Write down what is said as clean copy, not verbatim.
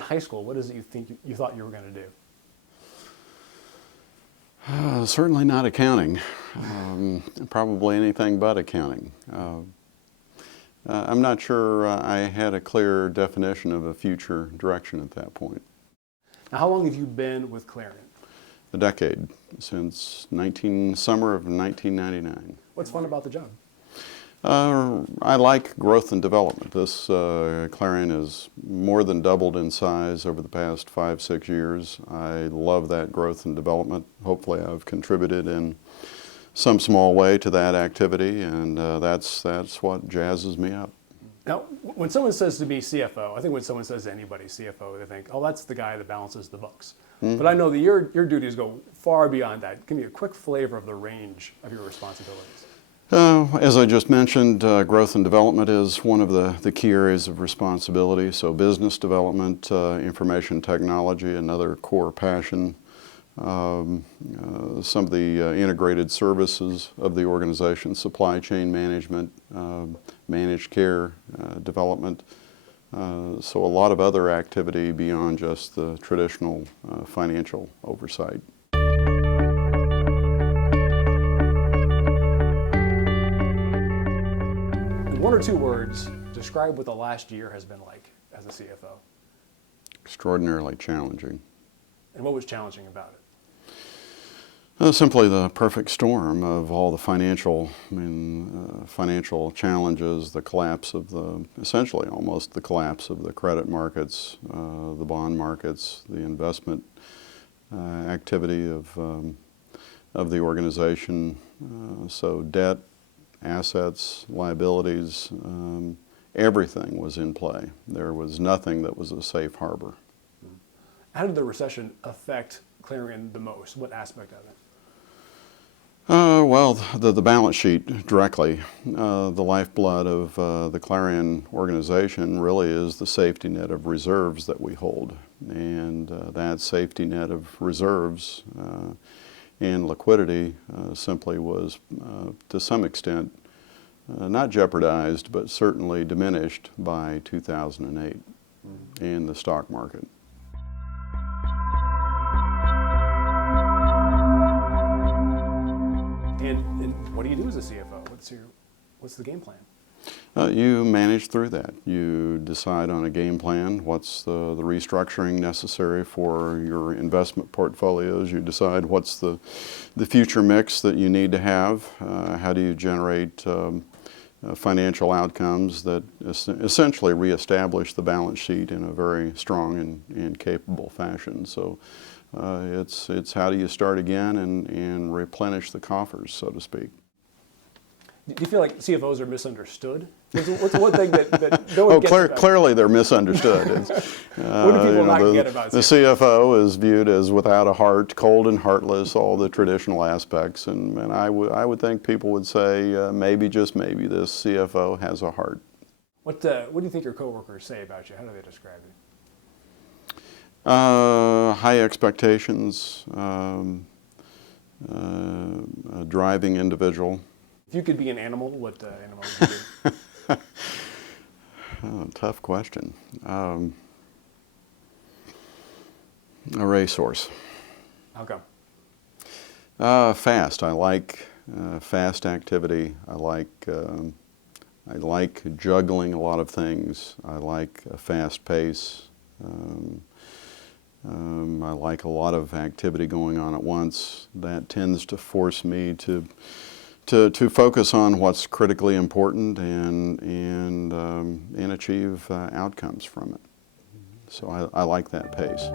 in high school, what is it you think you thought you were going to do? Certainly not accounting. Probably anything but accounting. I'm not sure I had a clear definition of a future direction at that point. Now, how long have you been with Clarian? A decade, since summer of 1999. What's fun about the job? I like growth and development. This Clarian has more than doubled in size over the past 5-6 years. I love that growth and development. Hopefully I've contributed in some small way to that activity, and that's what jazzes me up. Now, when someone says to me CFO, I think when someone says to anybody CFO, they think, oh, that's the guy that balances the books. But I know that your duties go far beyond that. Give me a quick flavor of the range of your responsibilities. As I just mentioned, growth and development is one of the key areas of responsibility. So business development, information technology, another core passion. Some of the integrated services of the organization, supply chain management, managed care development. So a lot of other activity beyond just the traditional financial oversight. One or two words, describe what the last year has been like as a CFO. Extraordinarily challenging. And what was challenging about it? Simply the perfect storm of all the financial challenges, the collapse of essentially almost the collapse of the credit markets, the bond markets, the investment activity of the organization. So debt, assets, liabilities, everything was in play. There was nothing that was a safe harbor. How did the recession affect Clarian the most? What aspect of it? Well, the balance sheet directly. The lifeblood of the Clarian organization really is the safety net of reserves that we hold. And that safety net of reserves and liquidity simply was, to some extent, not jeopardized, but certainly diminished by 2008 in the stock market. And what do you do as a CFO? What's the game plan? You manage through that. You decide on a game plan. What's the restructuring necessary for your investment portfolios? You decide what's the future mix that you need to have. How do you generate financial outcomes that essentially reestablish the balance sheet in a very strong and capable fashion. So it's how do you start again and replenish the coffers, so to speak. Do you feel like CFOs are misunderstood? What's one thing that no one gets about? Clearly they're misunderstood. What do people not get about CFOs? The CFO is viewed as without a heart, cold and heartless, all the traditional aspects. And I would think people would say, maybe, just maybe, this CFO has a heart. What do you think your coworkers say about you? How do they describe you? High expectations, a driving individual. If you could be an animal, what animal would you be? Oh, tough question. A racehorse. How come? Fast. I like fast activity. I like juggling a lot of things. I like a fast pace. I like a lot of activity going on at once. That tends to force me to focus on what's critically important and achieve outcomes from it. So I like that pace.